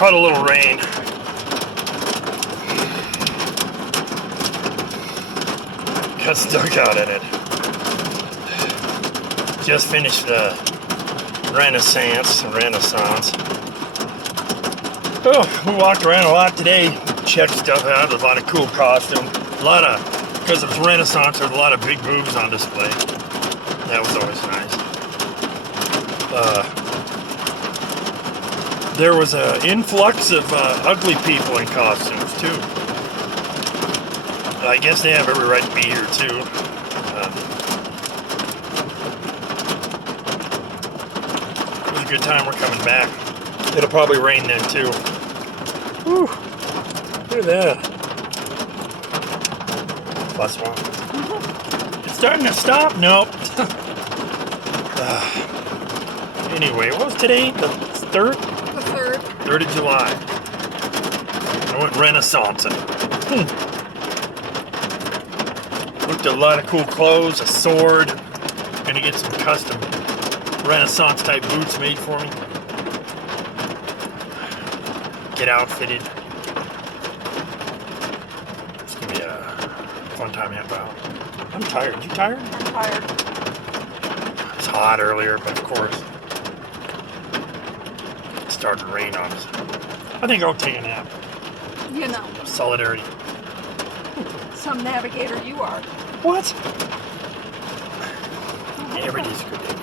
caught a little rain. Got stuck out in it. Just finished the Renaissance. Oh, we walked around a lot today. Checked stuff out. There's a lot of cool costumes. Because it was Renaissance, there's a lot of big boobs on display. That was always nice. There was an influx of ugly people in costumes too. I guess they have every right to be here too. It was a good time. We're coming back. It'll probably rain then too. Whew. Look at that. Plus one. It's starting to stop. Nope. Anyway, what was today? The 3rd? The 3rd. 3rd of July. I went Renaissancing. Looked at a lot of cool clothes, a sword. Gonna get some custom Renaissance type boots made for me. Get outfitted. It's gonna be a fun time half out. I'm tired. You tired? I'm tired. It's hot earlier, but of course it started to rain on us. I think I'll take a nap. You know. Solidarity. Some navigator you are. What? Every day's a good day.